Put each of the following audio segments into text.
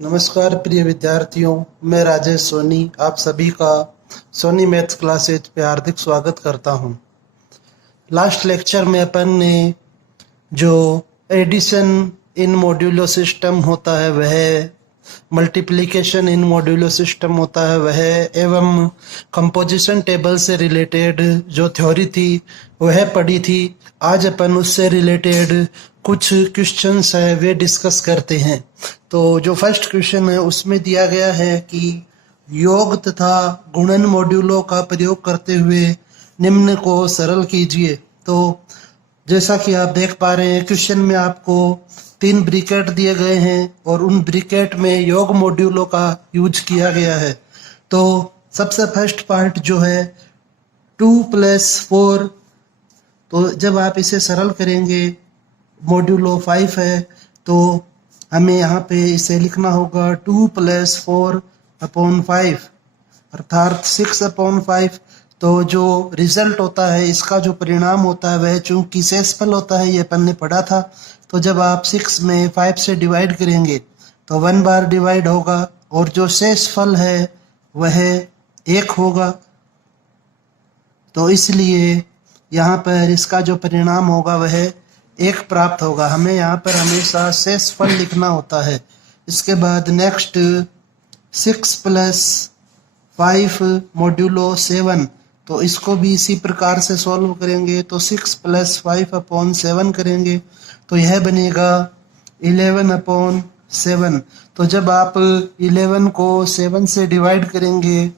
नमस्कार प्रिय विद्यार्थियों, मैं राजेश सोनी आप सभी का सोनी मैथ्स क्लासेज पे हार्दिक स्वागत करता हूं। लास्ट लेक्चर में अपन ने जो एडिशन इन मॉड्यूलो सिस्टम होता है वह, मल्टीप्लिकेशन इन मॉड्यूलो सिस्टम होता है वह, एवं कंपोजिशन टेबल से रिलेटेड जो थ्योरी थी वह पढ़ी थी। आज अपन उससे रिलेटेड कुछ क्वेश्चंस है वे डिस्कस करते हैं। तो जो फर्स्ट क्वेश्चन है उसमें दिया गया है कि योग तथा गुणन मॉड्यूलों का प्रयोग करते हुए निम्न को सरल कीजिए। तो जैसा कि आप देख पा रहे हैं क्वेश्चन में आपको 3 ब्रैकेट दिए गए हैं और उन ब्रैकेट में योग मॉड्यूलों का यूज किया गया है। तो सबसे फर्स्ट पार्ट जो है 2 + 4, तो जब आप इसे सरल करेंगे मॉड्यूलो 5 है तो हमें यहाँ पे इसे लिखना होगा 2 + 4/5 अर्थात 6/5। तो जो रिजल्ट होता है, इसका जो परिणाम होता है वह चूंकि शेषफल होता है, ये अपन ने पढ़ा था। तो जब आप 6 में 5 से डिवाइड करेंगे तो 1 बार डिवाइड होगा और जो शेषफल है वह 1 होगा। तो इसलिए यहाँ पर इसका जो परिणाम होगा वह 1 प्राप्त होगा। हमें यहाँ पर हमेशा शेषफल लिखना होता है। इसके बाद नेक्स्ट 6 + 5 मॉड्यूलो 7, तो इसको भी इसी प्रकार से सॉल्व करेंगे। तो 6 + 5/7 करेंगे तो यह बनेगा 11/7। तो जब आप 11 को 7 से डिवाइड करेंगे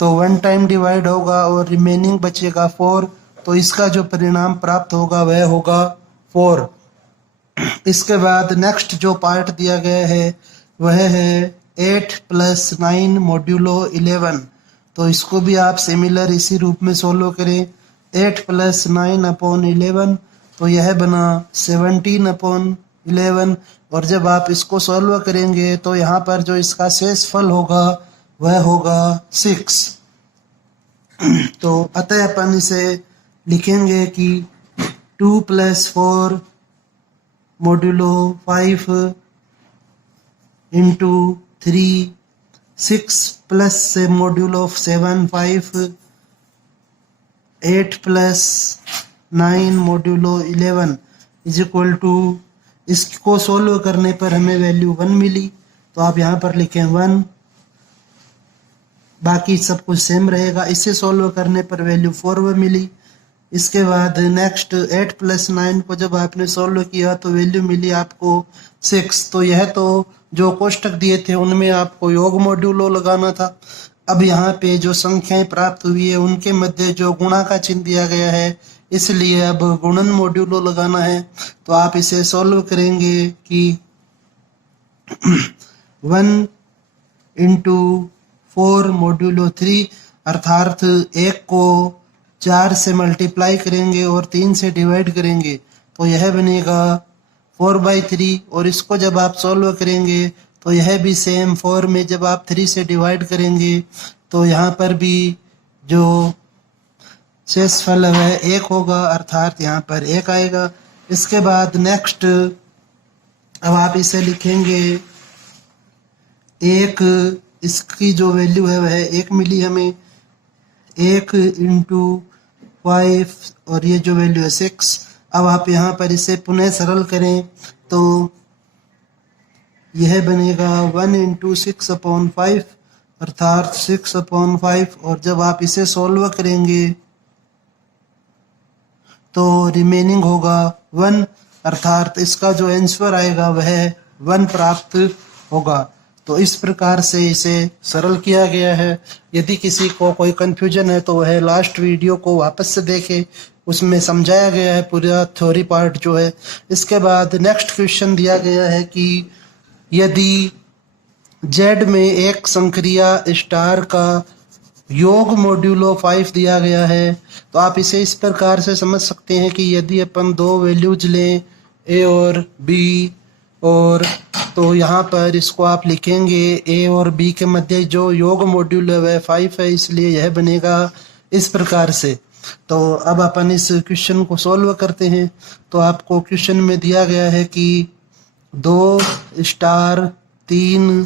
तो 1 टाइम डिवाइड होगा और रिमेनिंग बचेगा 4। तो इसका जो परिणाम प्राप्त होगा वह होगा 4। इसके बाद नेक्स्ट जो पार्ट दिया गया है वह है 8 + 9 मॉड्यूलो 11। तो इसको भी आप सिमिलर इसी रूप में सोल्व करें। 8 + 9/11 तो यह बना 17/11। और जब आप इसको सॉल्व करेंगे तो यहाँ पर जो इसका शेषफल होगा वह होगा 6। तो अतः अपन इसे लिखेंगे कि 2 + 4 मॉड्यूलो 5 × 3, 6 प्लस से मॉड्यूलो 7 5, 8 + 9 मॉड्यूलो 11 = इसको सोल्व करने पर हमें वैल्यू 1 मिली। तो आप यहाँ पर लिखें 1, बाकी सब कुछ सेम रहेगा। इसे सोल्व करने पर वैल्यू 4 मिली। इसके बाद नेक्स्ट 8 + 9 को जब आपने सोल्व किया तो वैल्यू मिली आपको 6। तो यह तो जो कोष्टक दिए थे उनमें आपको योग मॉड्यूलो लगाना था। अब यहाँ पे जो संख्याएं प्राप्त हुई है उनके मध्य जो गुणा का चिन्ह दिया गया है, इसलिए अब गुणन मॉड्यूलो लगाना है। तो आप इसे सॉल्व करेंगे कि 1 × 4 मॉड्यूलो 3 अर्थात 1 को 4 से मल्टीप्लाई करेंगे और 3 से डिवाइड करेंगे तो यह बनेगा 4/3। और इसको जब आप सॉल्व करेंगे तो यह भी सेम 4 में जब आप 3 से डिवाइड करेंगे तो यहाँ पर भी जो शेषफल है वह 1 होगा अर्थात यहाँ पर 1 आएगा। इसके बाद नेक्स्ट अब आप इसे लिखेंगे 1, इसकी जो वैल्यू है वह 1 मिली हमें। 1 × 5 और ये जो वैल्यू है 6। अब आप यहाँ पर इसे पुनः सरल करें तो यह बनेगा 1 × 6/5 अर्थात 6/5। और जब आप इसे सॉल्व करेंगे तो रिमेनिंग होगा 1 अर्थात इसका जो आंसर आएगा वह 1 प्राप्त होगा। तो इस प्रकार से इसे सरल किया गया है। यदि किसी को कोई कन्फ्यूजन है तो वह लास्ट वीडियो को वापस से देखे, उसमें समझाया गया है पूरा थ्योरी पार्ट जो है। इसके बाद नेक्स्ट क्वेश्चन दिया गया है कि यदि Z में एक संक्रिया स्टार का योग मॉड्यूलो 5 दिया गया है तो आप इसे इस प्रकार से समझ सकते हैं कि यदि अपन 2 वैल्यूज लें A और B, और तो यहाँ पर इसको आप लिखेंगे A और B के मध्य जो योग मॉड्यूल है वह 5 है, इसलिए यह बनेगा इस प्रकार से। तो अब अपन इस क्वेश्चन को सॉल्व करते हैं। तो आपको क्वेश्चन में दिया गया है कि 2 स्टार 3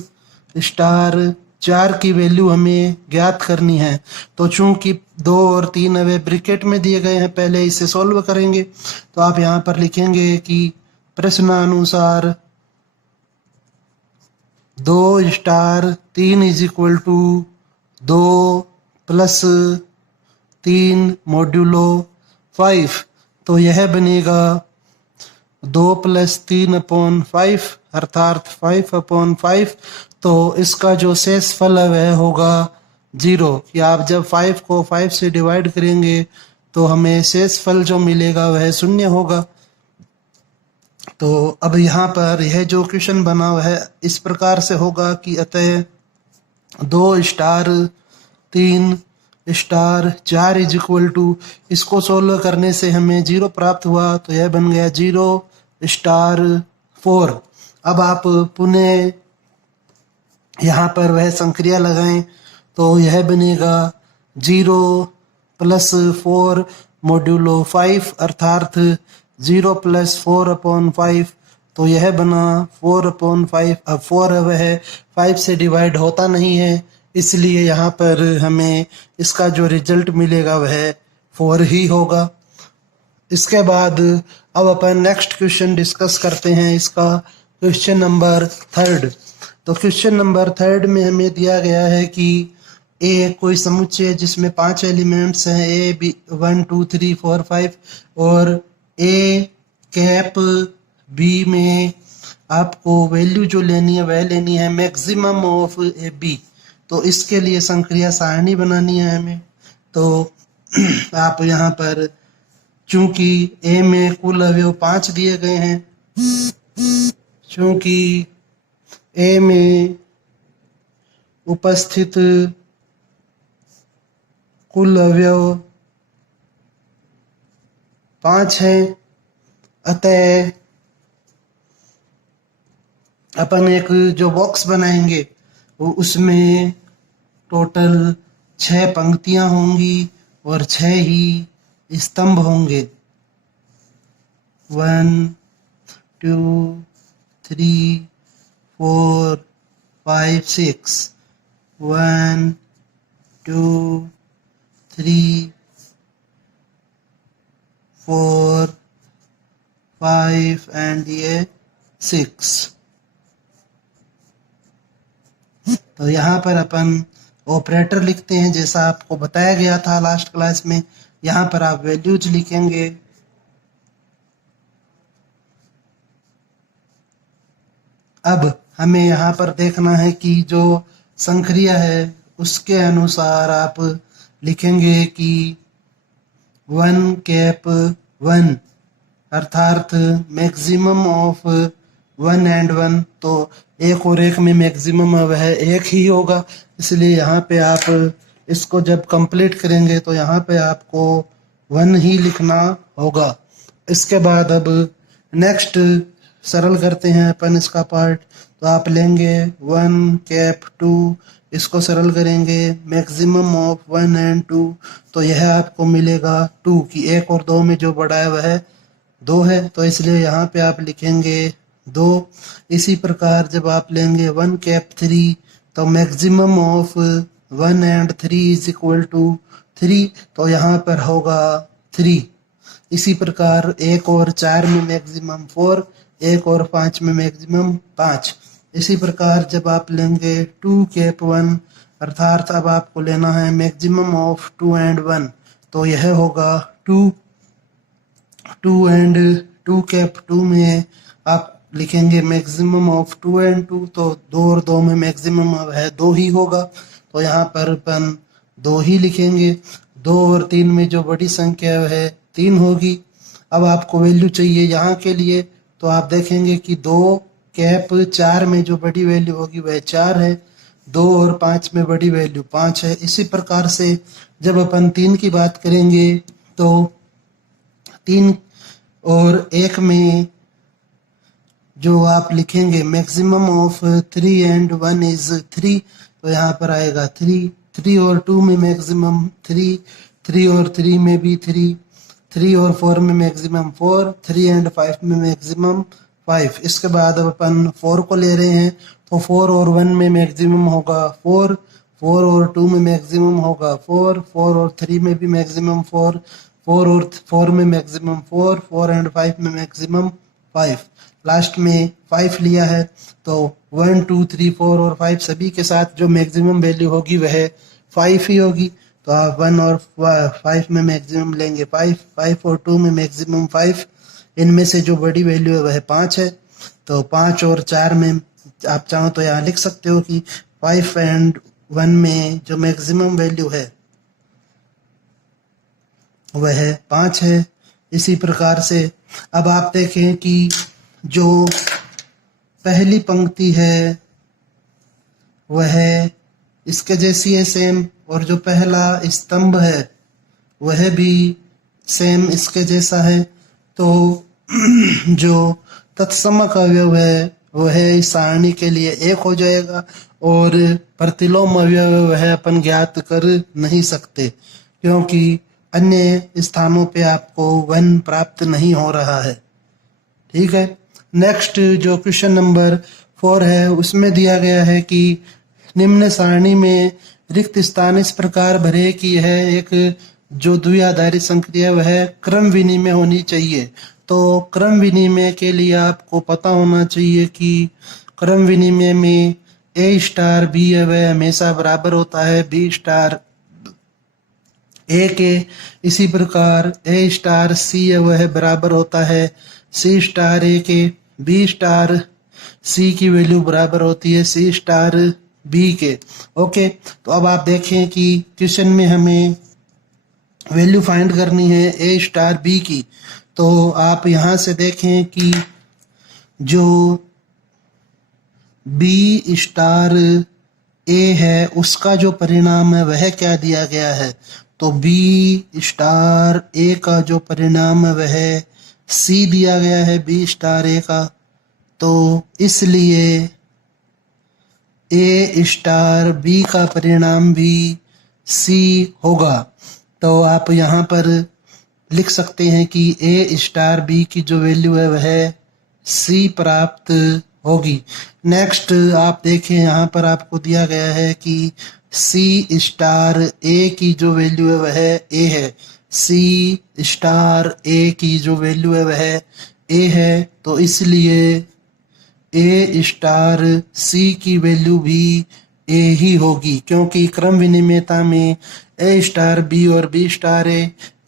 स्टार 4 की वैल्यू हमें ज्ञात करनी है। तो चूंकि 2 और 3 अवे ब्रैकेट में दिए गए हैं, पहले इसे सॉल्व करेंगे। तो आप यहाँ पर लिखेंगे कि प्रश्नानुसार 2 star 3 is equal to 2 plus 3 modulo 5। तो यह बनेगा 2 प्लस 3/5 अर्थात 5/5। तो इसका जो शेष फल है वह होगा 0। कि आप जब 5 को 5 से डिवाइड करेंगे तो हमें शेष फल जो मिलेगा वह 0 होगा। तो अब यहाँ पर यह जो क्वेश्चन बना हुआ है इस प्रकार से होगा कि अतः 2 star 3 star 4 is equal to, इसको सोल्व करने से हमें 0 प्राप्त हुआ। तो यह बन गया 0 स्टार 4। अब आप पुनः यहाँ पर वह संक्रिया लगाएं तो यह बनेगा 0 प्लस 4 मॉड्यूलो 5 अर्थात 0 प्लस 4/5। तो यह बना 4/5। अब 4 वह 5 से डिवाइड होता नहीं है, इसलिए यहाँ पर हमें इसका जो रिजल्ट मिलेगा वह 4 ही होगा। इसके बाद अब अपन नेक्स्ट क्वेश्चन डिस्कस करते हैं, इसका क्वेश्चन नंबर 3। तो क्वेश्चन नंबर 3 में हमें दिया गया है कि ए कोई समुच्चय जिसमें 5 एलिमेंट्स हैं, ए बी 1 2 3 4 5, और ए कैप बी में आपको वैल्यू जो लेनी है वह लेनी है मैक्सिमम ऑफ ए बी। तो इसके लिए संक्रिया सारणी बनानी है हमें। तो आप यहाँ पर चूंकि ए में कुल अवयव 5 दिए गए हैं, चूंकि ए में उपस्थित कुल अवयव 5 हैं, अतः अपन एक जो बॉक्स बनाएंगे वो उसमें टोटल 6 पंक्तियां होंगी और 6 ही स्तंभ होंगे। 1 2 3 4 5 6 1 2 3 4 5 एंड ये 6। तो यहाँ पर अपन ऑपरेटर लिखते हैं जैसा आपको बताया गया था लास्ट क्लास में। यहाँ पर आप वैल्यूज लिखेंगे। अब हमें यहाँ पर देखना है कि जो संक्रिया है उसके अनुसार आप लिखेंगे कि 1 कैप 1 अर्थात मैक्सिमम ऑफ 1 एंड 1। तो एक और एक में मैक्सिमम वह एक ही होगा, इसलिए यहाँ पे आप इसको जब कंप्लीट करेंगे तो यहाँ पे आपको 1 ही लिखना होगा। इसके बाद अब नेक्स्ट सरल करते हैं अपन इसका पार्ट। तो आप लेंगे 1 कैप 2, इसको सरल करेंगे मैक्सिमम ऑफ 1 एंड 2। तो यह आपको मिलेगा 2 की 1 और 2 में जो बड़ा है वह 2 है, तो इसलिए यहाँ पे आप लिखेंगे 2। इसी प्रकार जब आप लेंगे 1 कैप 3 तो maximum of 1 and 3 is equal to 3, तो यहाँ पर होगा 3। इसी प्रकार 1 और 4 में मैक्सिमम 4, 1 और 5 में मैक्सिमम 5। इसी प्रकार जब आप लेंगे 2 कैप 1 अर्थात अब आपको लेना है मैक्सिमम ऑफ 2 एंड 1, तो यह होगा 2 एंड 2 कैप 2 में आप लिखेंगे मैक्सिमम ऑफ 2 एंड 2, तो 2 और 2 में मैक्सिमम है 2 ही होगा, तो यहाँ पर अपन 2 ही लिखेंगे। 2 और 3 में जो बड़ी संख्या है 3 होगी। अब आपको वैल्यू चाहिए यहाँ के लिए, तो आप देखेंगे कि 2 कैप 4 में जो बड़ी वैल्यू होगी वह 4 है, 2 और 5 में बड़ी वैल्यू 5 है। इसी प्रकार से जब अपन 3 की बात करेंगे तो 3 और 1 में जो आप लिखेंगे मैक्सिमम ऑफ 3 एंड 1 इज 3, तो यहाँ पर आएगा 3। 3 और 2 में मैक्सिमम 3, 3 और 3 में भी 3, 3 और 4 में मैक्सिमम 4, 3 एंड 5 में मैक्सिमम 5। इसके बाद अब अपन 4 को ले रहे हैं, तो 4 और 1 में मैक्सिमम होगा 4, 4 और 2 में मैक्सिमम होगा 4, 4 और 3 में भी मैक्सिमम 4, 4 और 4 में मैक्सिमम 4, 4 एंड 5 में मैक्सिमम 5। लास्ट में 5 लिया है, तो 1 2 3 4 और 5 सभी के साथ जो मैक्सिमम वैल्यू होगी वह 5 ही होगी। तो आप 1 और 5 में मैक्सिमम लेंगे 5, 5 और 2 में मैक्सिमम 5। इनमें से जो बड़ी वैल्यू है वह 5 है, तो 5 और 4 में आप चाहो तो यहाँ लिख सकते हो कि 5 एंड 1 में जो मैक्सिमम वैल्यू है वह 5 है। इसी प्रकार से अब आप देखें कि जो पहली पंक्ति है वह इसके जैसी है सेम, और जो पहला स्तंभ है वह भी सेम इसके जैसा है। तो जो तत्समक अवयव है वह इस सारणी के लिए 1 हो जाएगा, और प्रतिलोम अवयव वह अपन ज्ञात कर नहीं सकते, क्योंकि अन्य स्थानों पे आपको 1 प्राप्त नहीं हो रहा है। ठीक है। नेक्स्ट जो क्वेश्चन नंबर 4 है उसमें दिया गया है कि निम्न सारणी में रिक्त स्थान इस प्रकार भरे कि यह एक जो द्विआधारी संक्रिया वह क्रम विनिमय होनी चाहिए। तो क्रम विनिमय के लिए आपको पता होना चाहिए कि क्रम विनिमय में A स्टार B है वह हमेशा बराबर होता है B स्टार A के। इसी प्रकार A स्टार C है वह बराबर होता है C स्टार A के। B स्टार C की वैल्यू बराबर होती है C स्टार B के। ओके, तो अब आप देखें कि क्वेश्चन में हमें वैल्यू फाइंड करनी है A स्टार B की। तो आप यहाँ से देखें कि जो B स्टार A है उसका जो परिणाम है वह क्या दिया गया है। तो B स्टार A का जो परिणाम है वह C दिया गया है B स्टार A का। तो इसलिए A स्टार B का परिणाम भी C होगा। तो आप यहाँ पर लिख सकते हैं कि A स्टार B की जो वैल्यू है वह C प्राप्त होगी। नेक्स्ट आप देखें यहाँ पर आपको दिया गया है कि C स्टार A की जो वैल्यू है वह A है। C स्टार A की जो वैल्यू है वह A है, तो इसलिए A स्टार C की वैल्यू भी A ही होगी, क्योंकि क्रम विनिमयता में A स्टार B और B star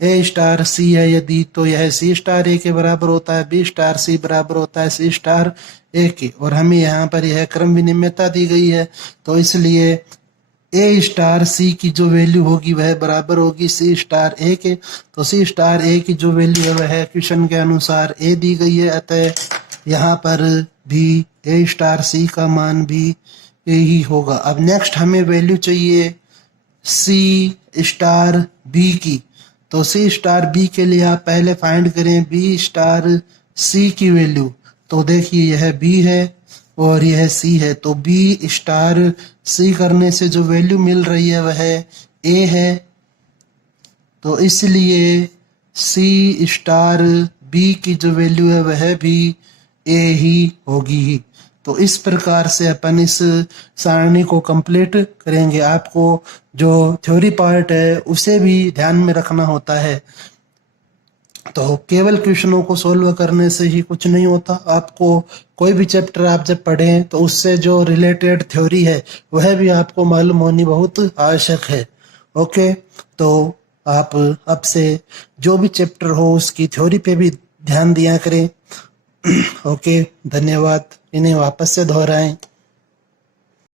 A star C है यदि, तो यह C स्टार A के बराबर होता है, B स्टार C बराबर होता है C स्टार A के। और हमें यहाँ पर यह क्रम विनिमयता दी गई है, तो इसलिए A स्टार C की जो वैल्यू होगी वह बराबर होगी C स्टार A के। तो C स्टार A की जो वैल्यू है वह क्वेश्चन के अनुसार A दी गई है, अतः यहाँ पर भी A स्टार C का मान भी A ही होगा। अब नेक्स्ट हमें वैल्यू चाहिए C स्टार B की। तो C स्टार B के लिए आप पहले फाइंड करें B स्टार C की वैल्यू। तो देखिए यह B है और यह C है, तो B स्टार C करने से जो वैल्यू मिल रही है वह A है, तो इसलिए C स्टार B की जो वैल्यू है वह भी A ही होगी ही। तो इस प्रकार से अपन इस सारणी को कंप्लीट करेंगे। आपको जो थ्योरी पार्ट है उसे भी ध्यान में रखना होता है। तो केवल क्वेश्चनों को सोल्व करने से ही कुछ नहीं होता, आपको कोई भी चैप्टर आप जब पढ़ें तो उससे जो रिलेटेड थ्योरी है वह भी आपको मालूम होनी बहुत आवश्यक है। ओके, तो आप अब से जो भी चैप्टर हो उसकी थ्योरी पे भी ध्यान दिया करें। ओके, धन्यवाद। इन्हें वापस से दोहराएं।